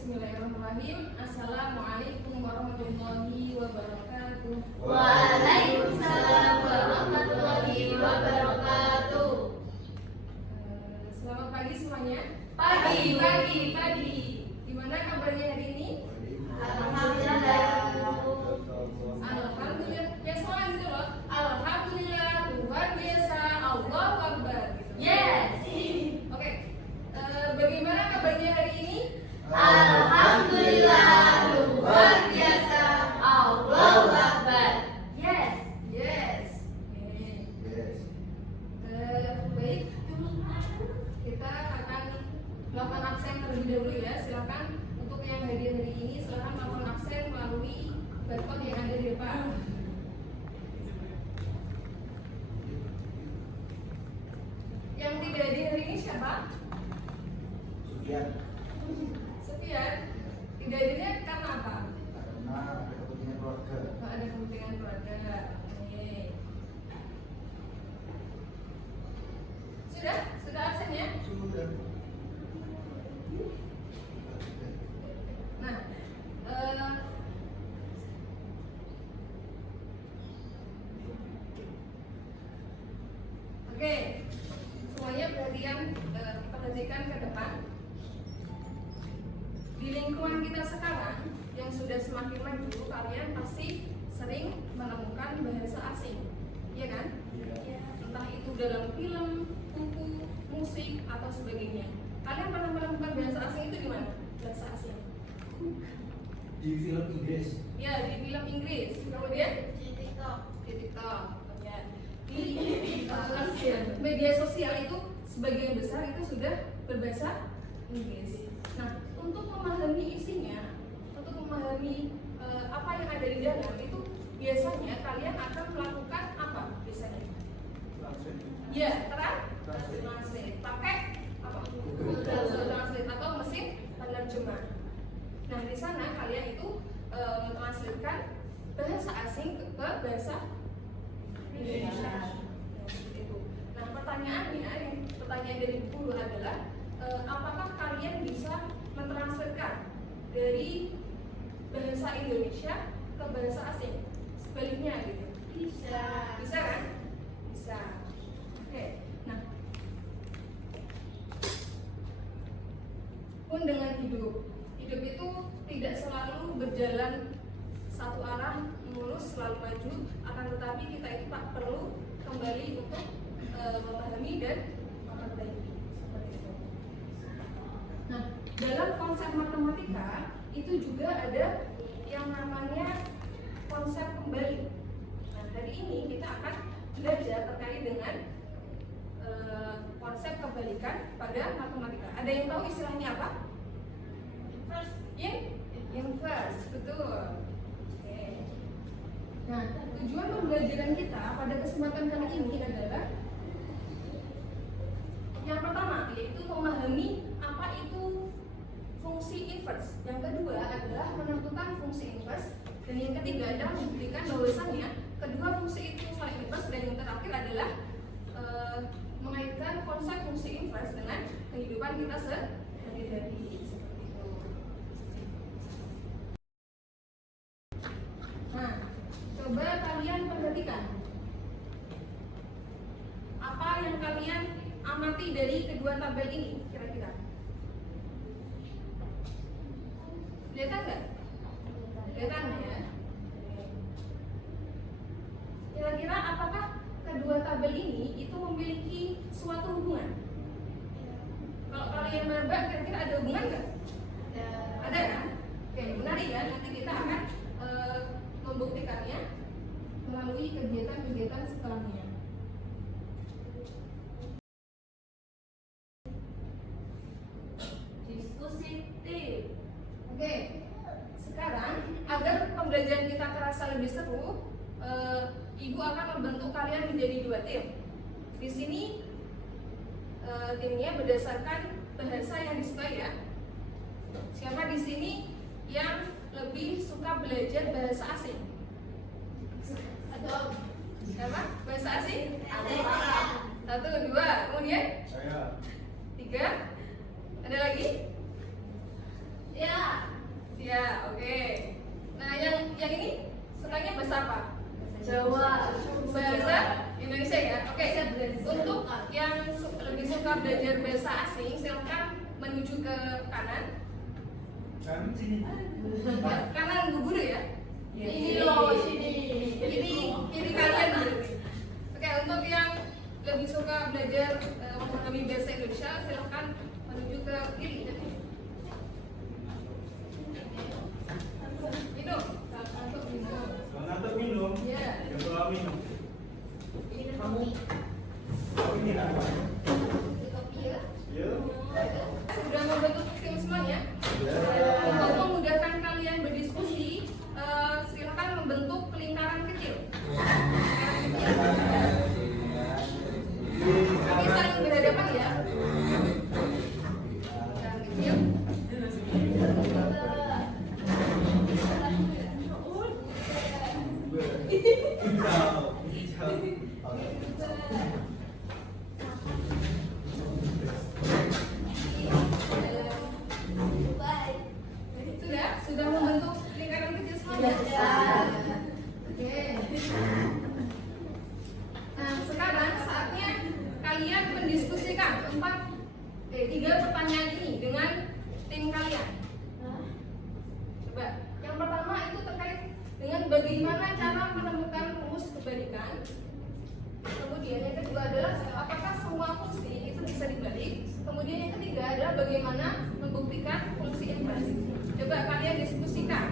Bismillahirrahmanirrahim. Assalamualaikum warahmatullahi wabarakatuh. Waalaikumsalam warahmatullahi wabarakatuh. Selamat pagi semuanya. Pagi. Gimana kabarnya hari ini? Alhamdulillah. Alhamdulillah. Ya soalnya gitu loh. Alhamdulillah luar biasa. Allahu Akbar. Yes. Oke. Bagaimana kabarnya hari ini? Alhamdulillah luar biasa. Allahu Akbar. Yes. Baik. Kita akan melakukan absen terlebih dahulu ya. Silakan untuk yang hadir hari ini silakan melakukan absen melalui barcode yang ada di depan. Yang tidak hadir hari ini siapa? Sofian. Tidak hadirnya karena apa? Karena ada kepentingan keluarga. Ada kepentingan keluarga. Oke. Sudah absen ya? Sudah. Nah, oke, semuanya perhatikan ke depan. Di lingkungan kita sekarang yang sudah semakin maju, kalian pasti sering menemukan bahasa asing, iya kan? Iya. Entah itu dalam film, buku, musik atau sebagainya. Kalian pernah menemukan bahasa asing itu di mana? Bahasa asing. Di film Inggris. Ya, di film Inggris. Kemudian Di TikTok. di TikTok. Ya. Di media sosial itu sebagian besar itu sudah berbahasa Inggris. Nah, untuk memahami isinya, untuk memahami apa yang ada di dalam itu biasanya kalian akan melakukan apa biasanya? Ya, translate. Pakai apa? Google Translate atau mesin penerjemah. Nah, di sana kalian itu mentranslatekan bahasa asing ke bahasa Indonesia. Nah, seperti itu. Nah, pertanyaan dari guru adalah apakah kalian bisa mentranslatekan dari bahasa Indonesia ke bahasa asing? Sebaliknya gitu. Bisa kan? Bisa. Oke. Nah, pun dengan hidup itu tidak selalu berjalan satu arah mulus selalu maju, akan tetapi kita itu tak perlu kembali untuk memahami dan memperbaiki seperti itu. Nah, dalam konsep matematika itu juga ada yang namanya konsep kembali. Nah, hari ini kita akan belajar terkait dengan konsep kebalikan pada matematika. Ada yang tahu istilahnya apa? Inverse, betul. Oke. Nah, tujuan pembelajaran kita pada kesempatan kali ini adalah yang pertama yaitu memahami apa itu fungsi inverse. Yang kedua adalah menentukan fungsi inverse, dan yang ketiga adalah membuktikan bahwasannya kedua fungsi itu saling inverse, dan yang terakhir adalah mengaitkan konsep fungsi inverse dengan kehidupan kita sehari-hari. Nah, coba kalian perhatikan apa yang kalian amati dari kedua tabel ini kira-kira. Kelihatan nggak? Kelihatan ya? Kira-kira apakah kedua tabel ini itu memiliki suatu hubungan? Kalau kalian menebak, kira-kira ada hubungan nggak? Ada kan? Oke, menarik ya. Nanti kita akan membuktikannya melalui kegiatan-kegiatan setelahnya. Diskusi tim. Oke, sekarang agar pembelajaran kita terasa lebih seru, Ibu akan membentuk kalian menjadi 2 tim. Di sini timnya berdasarkan bahasa yang disukai ya. Siapa di sini yang lebih suka belajar bahasa asing? Siapa? Bahasa asing? 1, 2, kemudian Saya. 3. Ada lagi? Ya. Ya, oke. Nah, yang ini sukanya bahasa apa? Jawa. Bahasa Indonesia ya. Oke. Untuk yang lebih suka belajar bahasa asing, silakan menuju ke kanan. Kami sini. Ya, kanan Bu Guru ya. Ini loh, sini. Kiri kalian berarti. Oke, untuk yang lebih suka belajar memahami bahasa Indonesia, silakan menuju ke kiri. Minum. Untuk minum. Ngantuk minum. Ya. Yang bawa minum. Kamu. Aku ini lah. Kopi ya. Yuk. Sudah membentuk tim semuanya. Ya. Untuk memudahkan kalian berdiskusi, silakan membentuk lingkaran kecil. Kami saling berhadapan ya. Lingkaran kecil. Sudah membentuk lingkaran kecil semuanya. Oke. Nah, sekarang saatnya kalian mendiskusikan 3 pertanyaan ini dengan tim kalian. Coba, yang pertama itu terkait dengan bagaimana cara menemukan rumus kebalikan. Kemudian yang kedua adalah apakah semua fungsi itu bisa dibalik. Kemudian yang ketiga adalah bagaimana membuktikan fungsi inversi. Coba kalian diskusikan.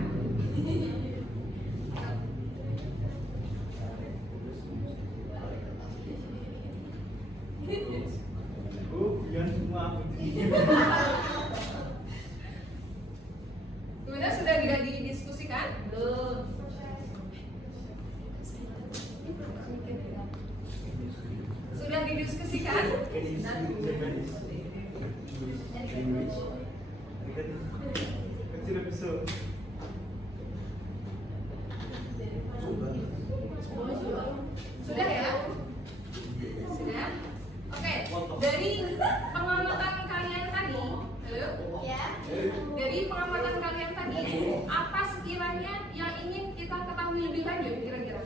Jangan semua aku. Gimana, sudah didiskusikan? Belum. Sudah didiskusikan? Kecil episode. Sudah ya? Sudah? Oke, dari pengamatan kalian tadi, halo? Ya. Dari pengamatan kalian tadi, apa sekiranya yang ingin kita ketahui lebih lanjut kira-kira?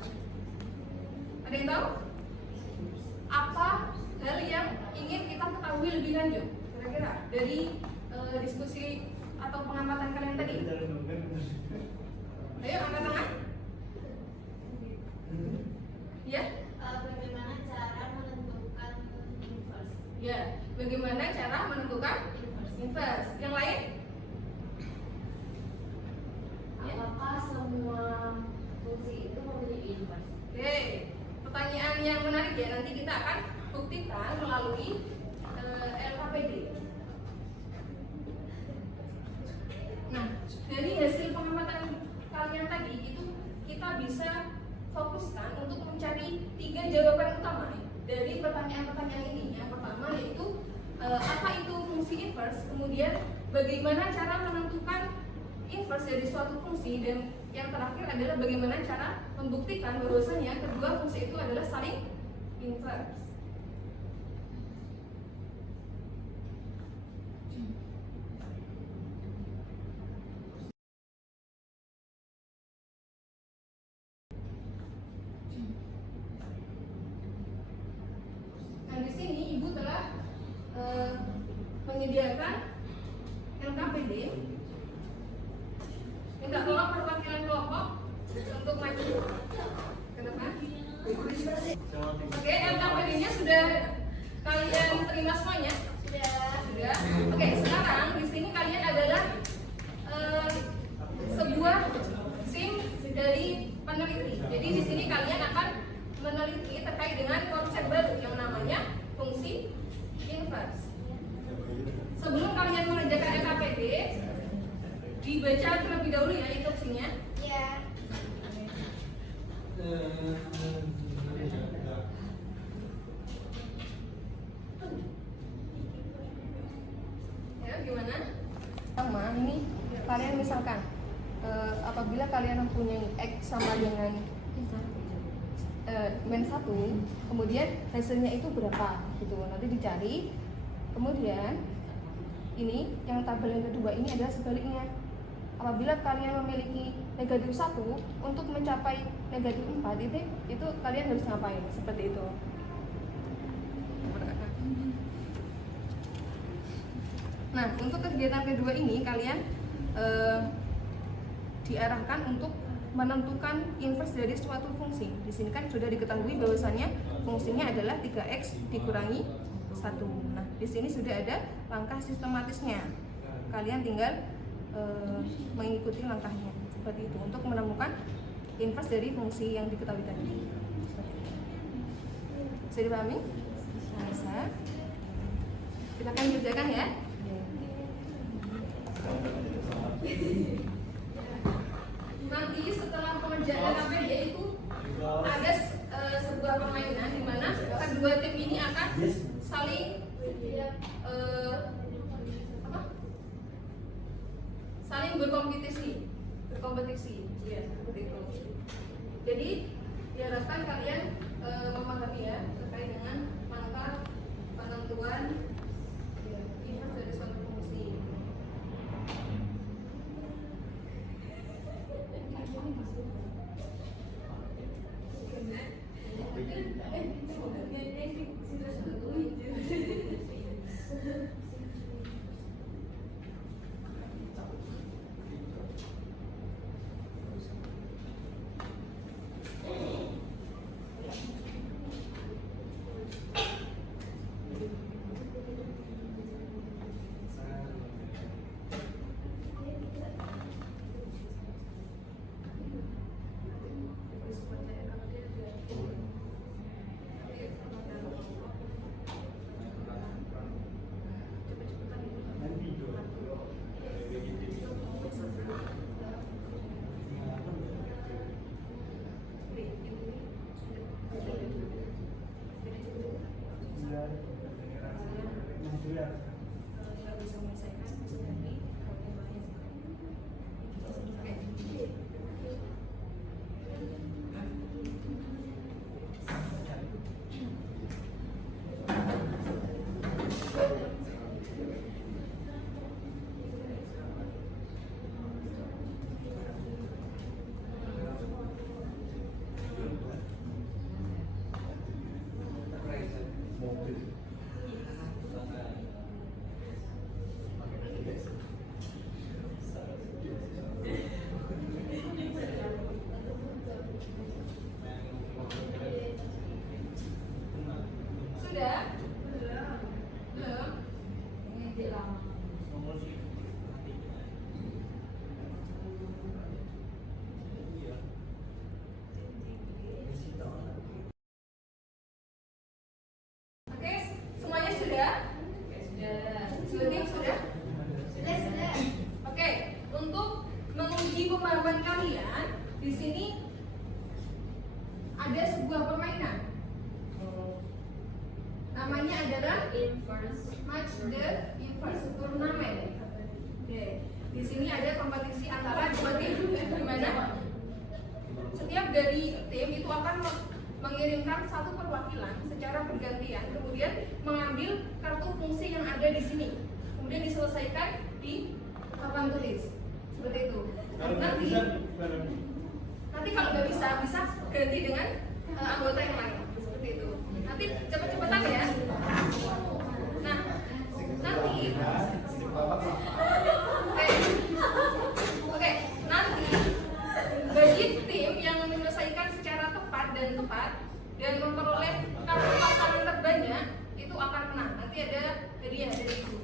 Ada yang tahu? Apa hal yang ingin kita ketahui lebih lanjut kira-kira dari diskusi atau pengamatan kalian tadi? Ayo angkat tangan. Ya? Bagaimana cara menentukan inverse? Ya. Bagaimana cara menentukan inverse? Yang lain? Apakah semua fungsi itu memiliki inverse? Oke. Pertanyaan yang menarik ya. Nanti kita akan buktikan melalui LKPD. Nah, dari hasil pengamatan kalian tadi itu kita bisa fokuskan untuk mencari 3 jawaban utama dari pertanyaan-pertanyaan ini. Yang pertama yaitu apa itu fungsi inverse, kemudian bagaimana cara menentukan inverse dari suatu fungsi, dan yang terakhir adalah bagaimana cara membuktikan bahwasanya kedua fungsi itu adalah saling inverse. Nah, di sini Ibu telah menyediakan LKPD. Minta tolong perwakilan kelompok untuk maju ke depan. Oke, LKPD-nya sudah kalian terima semuanya? Sudah. Oke, sekarang di sini kalian adalah sebuah tim dari peneliti. Jadi di sini kalian akan terlebih dahulu ya instruksinya. Iya. Ya, gimana? Sama ini kalian misalkan apabila kalian mempunyai X sama dengan min 1, kemudian hasilnya itu berapa gitu, nanti dicari. Kemudian ini yang tabel yang kedua ini adalah sebaliknya. Apabila kalian memiliki negatif 1, untuk mencapai negatif 4 itu kalian harus ngapain? Seperti itu. Nah, untuk kegiatan kedua ini kalian diarahkan untuk menentukan inverse dari suatu fungsi. Di sini kan sudah diketahui bahwasannya fungsinya adalah 3x dikurangi 1. Nah, di sini sudah ada langkah sistematisnya. Kalian tinggal mengikuti langkahnya seperti itu untuk menemukan inverse dari fungsi yang diketahui tadi. Bisa dipahami? Bisa. Kita akan kerjakan ya. Nanti setelah pengerjaan APD itu ada sebuah permainan di mana kedua tim ini akan saling saling berkompetisi, ya seperti itu. Jadi diharapkan kalian memahami ya terkait dengan langkah penentuan inverse dari suatu fungsi. Sudah? Belum? Oke, semuanya sudah? Sudah. Sudah? Sudah. Oke, untuk menguji pemahaman kalian, di sini ada sebuah permainan. Namanya adalah Inverse. Match the Inverse Turnamen. Oke, di sini ada kompetisi antara dua tim, di mana setiap dari tim itu akan mengirimkan satu perwakilan secara bergantian, kemudian mengambil kartu fungsi yang ada di sini, kemudian diselesaikan di papan tulis, seperti itu. Nanti kalau nggak bisa ganti dengan anggota yang lain, seperti itu. Nanti cepet-cepetan ya. Nah, nanti Oke, nanti bagi tim yang menyelesaikan secara tepat dan memperoleh kartu pasangan terbanyak itu akan menang. Nanti ada hadiah dari ibu.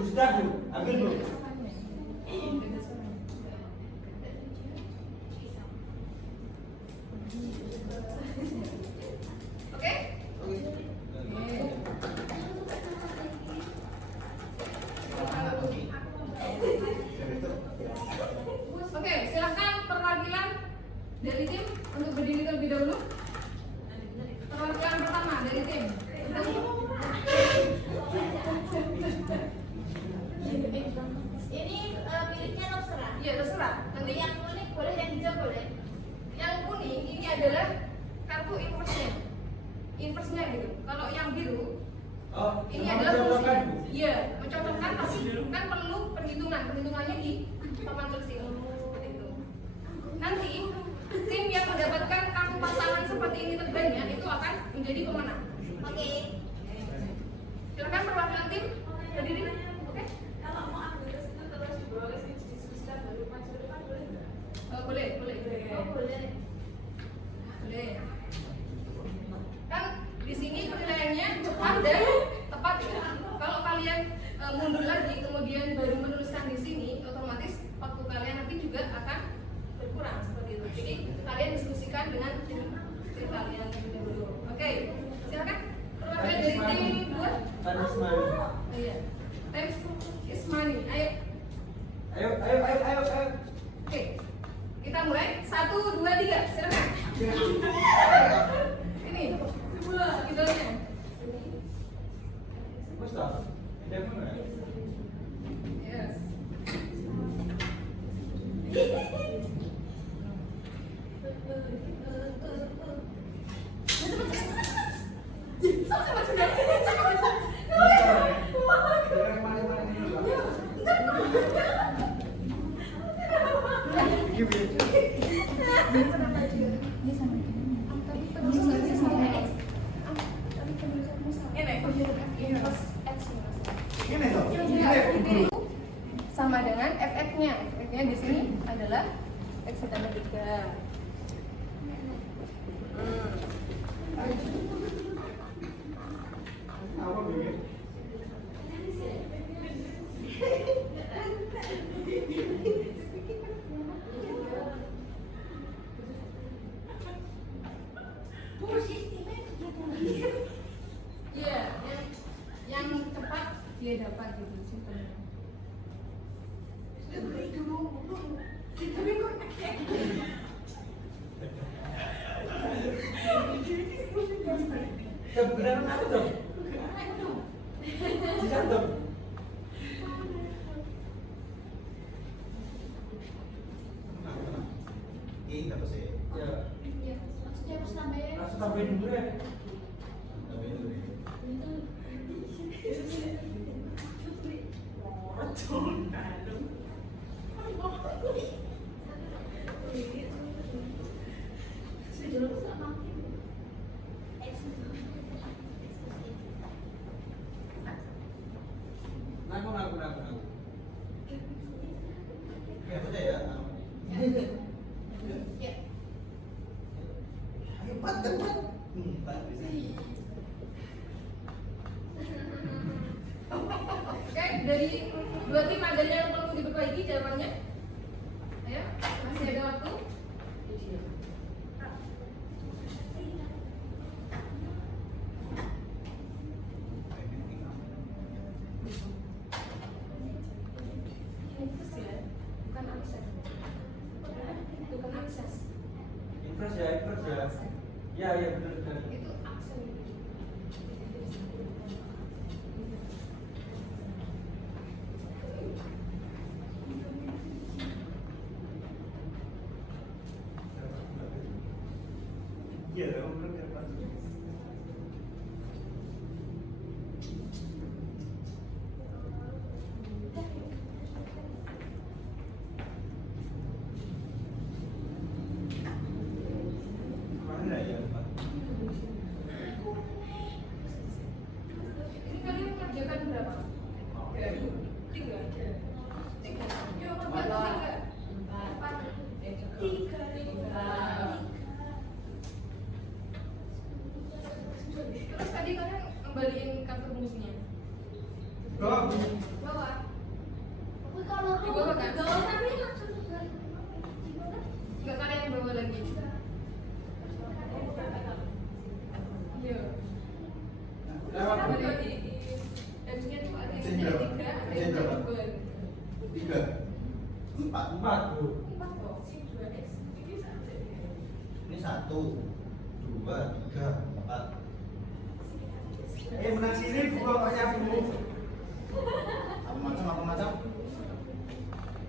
Ustaz, ambil dulu. inverse-nya gitu. Kalau yang biru Oh, ini sama adalah fungsi. mencontohkan, Bu. Iya, mencontohkan tapi kan perlu perhitungannya di papan tulis ini. Seperti itu. Nanti tim yang mendapatkan kartu pasangan seperti ini terbanyak itu akan menjadi pemenang. Oke. Silakan perwakilan tim berdiri. Oke? Kalau mau ambil tes itu terus dibawa diskusikan baru maju depan boleh nggak? Boleh. Oh, boleh. Boleh. Kan di sini penilaiannya cepat dan tepat ya. Kalau kalian mundur lagi kemudian baru menuliskan di sini, otomatis waktu kalian nanti juga akan berkurang seperti itu. Jadi kalian diskusikan dengan tim kalian dulu. Oke, silakan. Perwakilan dari tim 2. Time is money. Iya. Time is money. Ayo. Ayo. Oke. Kita mulai. 1, 2, 3. Silakan. Ini. Idolnya. Mustafa, dia mana? Yes. Sama dengan FF-nya. FF-nya di sini adalah X ditambah 3. Apa begini? Iya, yang cepat dia dapat gitu sistemnya. Kebenaran apa dong? Dicatat. Ini apa sih? Ya, Iya, maksudnya harus nambahin. langsung tambahin dulu ya. Namanya dulu ya. Naku. Oke, apa aja ya? Ya. Ayo, cepat. Oke, dari dua tim ada yang perlu diperbaiki jawabannya. Ayo, masih ada waktu. Infus ya, bukan akses. Bukan akses. Infres ya. Ya, benar sekali. Itu aksen. Iya, benar kan. Mana ya? Ini kalian kerjakan berapa? Tiga. Yuk, empat. Terus tadi kalian kembaliin kartu bungkusnya. Bawah. Bawa. Tapi kalau Di bawah kan? tapi langsung balik. Enggak kalian yang bawa lagi. Iya. Lewat. Ada di MC-nya tuh ada yang Mesin berapa? tiga, ada Mesin yang berapa? double. 3, 4. Bu. Empat kok. Ini 1, 2, 3, 4. Menang sini bukan banyak Bu. Apa macam?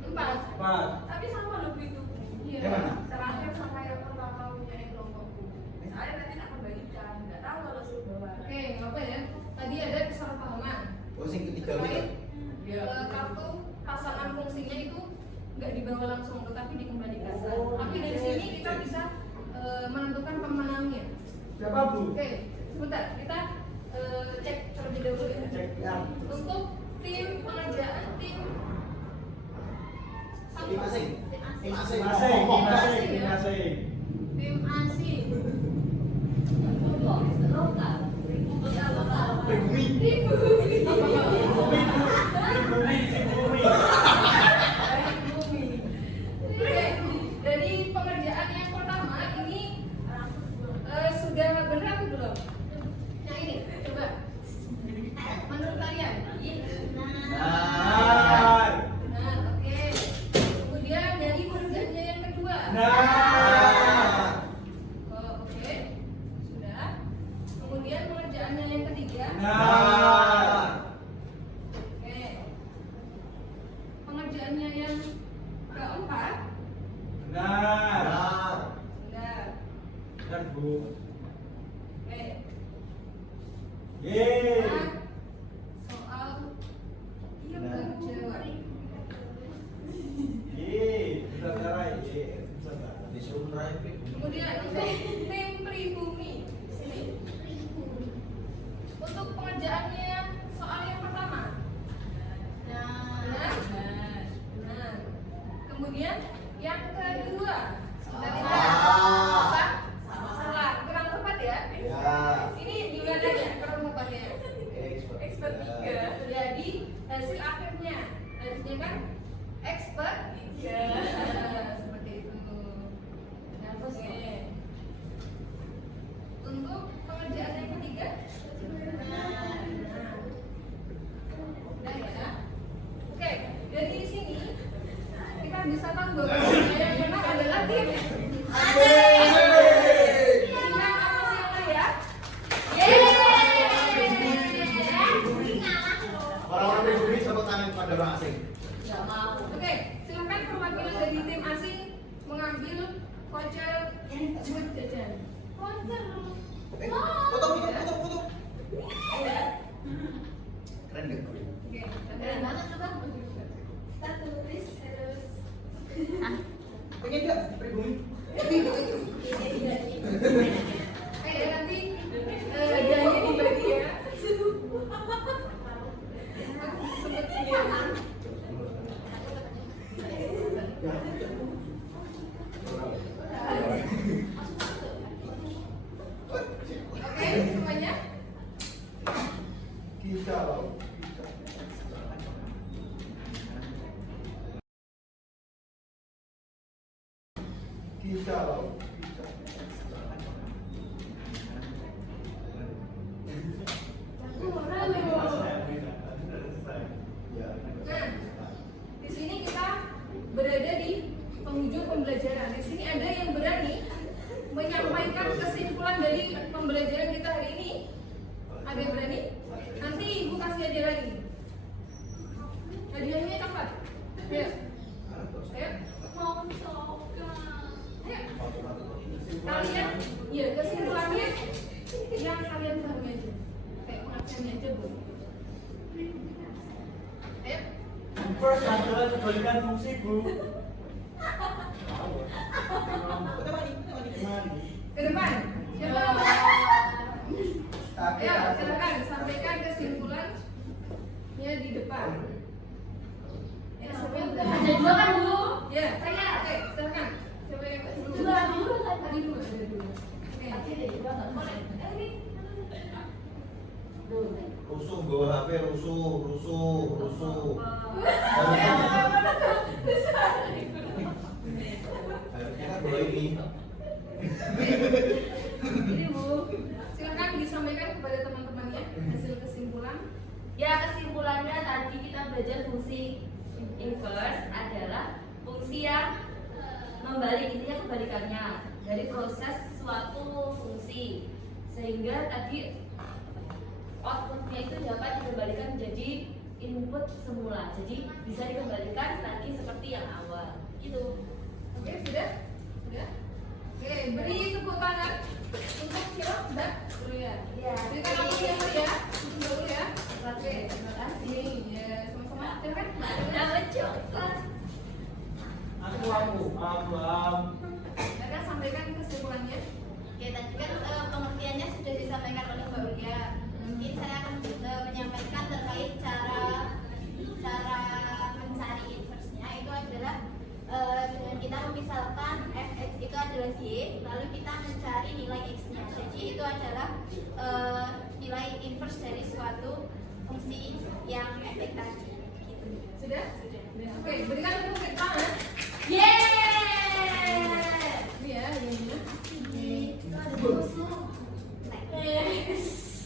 Empat. Empat. Tapi sama lebih itu. Iya. Yang mana? Terakhir sama yang pertama punya kelompokku. Saya nanti akan bagikan. Nggak tahu kalau ya? Tadi ada kesalahpahaman. Oh, yang ketiga Terkait gitu. kartu pasangan fungsinya itu nggak dibawa langsung, tetapi dikembalikan. Tapi dari sini kita bisa menentukan pemenangnya. Siapa Bu? Oke, sebentar kita cek terlebih dahulu ya. Cek ya. Untuk tim pengerjaan tim Tim asing. Tim asing. Masing, masing. tim asing. Pribumi. Tim bumi. Bumi. Oke, dari pengerjaan yang pertama ini sudah benar atau belum? Yang ini, coba. Menurut kalian? Nah. Nah, oke. Kemudian dari pengerjaannya yang kedua. Nah. Oh, oke. Sudah. Kemudian pengerjaannya yang ketiga. Nah. Oke. Pengerjaannya yang keempat. Benar. Nah. Sudah. Benar Bu. Oke. Yeay. Nah, soal iya bukan jawab. Yeay. Bisa cara yeay. Bisa cara. Disuruh meraih pribumi. Kemudian tim pribumi. Sini. Untuk pengerjaannya soal yang pertama. Benar? Benar. Kemudian yang kedua. Salah. Salah. Kurang tepat ya? Ya. Ini gimana ya kurang tepatnya? Expert 3. Jadi hasil akhirnya harusnya kan expert 3. Seperti itu. Oke. Untuk pengerjaan yang ketiga. Nah. Udah ya. Oke, dari sini kita bisa tahu bahwa yang menang adalah tim. Tim yang apa sih yang ya? Orang-orang pribumi tepuk tangan pada orang asing. Oke, silakan perwakilan dari tim asing mengambil voucher buat jajan. Foto. Keren gak? Oke, Keren banget coba. Pengen gak pribumi? nanti hadiahnya dibagi ya. Oke, semuanya. Kicau. Kicau. Nah, di sini kita berada di penghujung pembelajaran. Di sini ada yang berani menyampaikan kesimpulan dari pembelajaran kita hari ini. Ada yang berani? Nanti ibu kasih hadiah lagi. Hadiahnya coklat. Ya. Ayo. Ayo. Kalian, ya kesimpulannya yang kalian pahami aja. Kayak pengertiannya aja bu. Ayo. First adalah kebalikan fungsi Bu. Ke depan. Siapa? Ayo, silakan sampaikan kesimpulannya di depan. Ya, siapa yang udah? Ada dua kan Bu? Ya, oke, silakan. Siapa yang Dua dulu kan? Tadi dulu, ada dulu. Oke. Tadi ada dua nggak boleh. Rusuh bawa HP, rusuh. Harusnya kan bawa ini. Ini Bu, silakan disampaikan kepada teman-temannya hasil kesimpulan. Ya, kesimpulannya tadi kita belajar fungsi inverse adalah fungsi yang membalik, intinya kebalikannya dari proses suatu fungsi, sehingga tadi outputnya itu dapat dikembalikan menjadi input semula, jadi bisa dikembalikan lagi seperti yang awal gitu. Oke, sudah? Sudah? Oke, beri tepuk tangan untuk siapa? Sudah? Ya. Ya. Berikan aku yang meriah. Udah kan? Dapat coklat. Aku. Kakak sampaikan kesimpulannya. Oke, tadi kan pengertiannya sudah disampaikan oleh Mbak Ulia. Mungkin saya akan menyampaikan terkait cara mencari inverse-nya itu adalah dengan kita memisalkan fx itu adalah y, lalu kita mencari nilai x-nya. Jadi itu adalah nilai inverse dari suatu fungsi yang fx tadi. Gitu. Sudah? Sudah. Oke, berikan tepuk tangan. Yeay. Iya, ini. Itu ada musuh.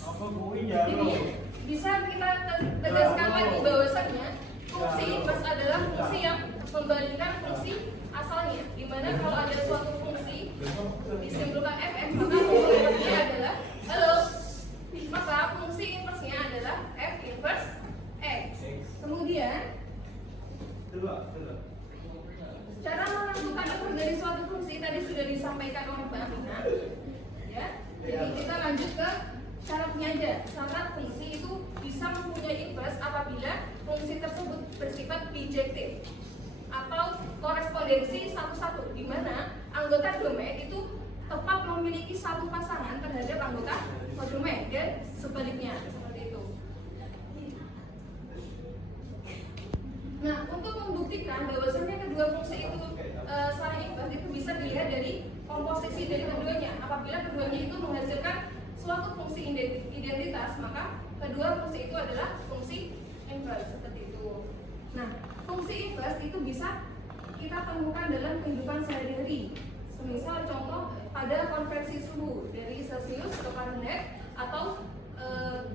Apa bui ya lo? Jadi bisa kita tegaskan lagi bahwasannya fungsi inverse adalah fungsi yang membandingkan fungsi asalnya. Dimana kalau ada suatu fungsi disimpulkan fx, maka fungsi inverse-nya adalah maka fungsi inverse-nya adalah f inverse x. Kemudian Coba. cara menentukan inverse dari suatu fungsi tadi sudah disampaikan oleh Mbak Amina. Ya. Jadi kita lanjut ke syaratnya aja. Syarat fungsi itu bisa mempunyai inverse apabila fungsi tersebut bersifat bijektif atau korespondensi satu-satu, di mana anggota domain itu tepat memiliki satu pasangan terhadap anggota kodomain dan sebaliknya, seperti itu. Nah, untuk membuktikan bahwasannya kedua fungsi itu saling inverse itu bisa dilihat dari komposisi dari keduanya. Apabila keduanya itu menghasilkan suatu fungsi identitas, maka kedua fungsi itu adalah fungsi inverse, seperti itu. Nah, fungsi inverse itu bisa kita temukan dalam kehidupan sehari-hari. Semisal contoh pada konversi suhu dari Celsius ke Fahrenheit atau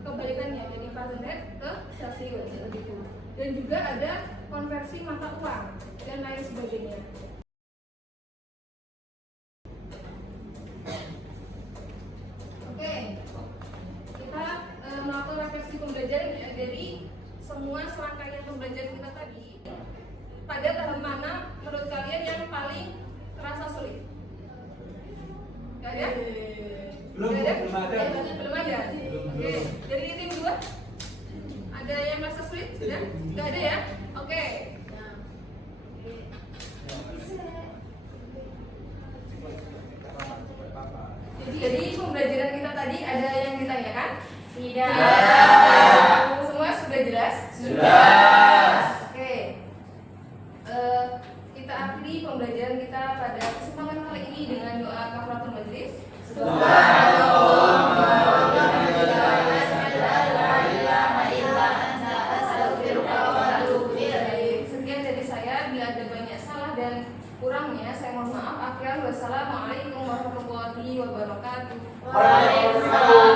kebalikannya dari Fahrenheit ke Celsius, seperti itu. Dan juga ada konversi mata uang dan lain sebagainya. Oke, kita melakukan refleksi pembelajaran ya dari semua serangkaian pembelajaran kita tadi. Pada tahap mana menurut kalian yang paling terasa sulit? Gak ada? Belum Gak ada? ada. Belum ada. Oke, dari tim 2 ada yang merasa sulit? Sudah? Gak ada ya? Oke. Jadi pembelajaran kita tadi ada yang ditanyakan? Tidak. Semua sudah jelas? Sudah. Oke. Kita akhiri pembelajaran kita pada kesempatan kali ini dengan doa kafaratul majelis. Sekian dari saya. Bila ada banyak salah dan kurangnya, saya mohon maaf. Wassalamualaikum warahmatullahi wabarakatuh. Waalaikumsalam.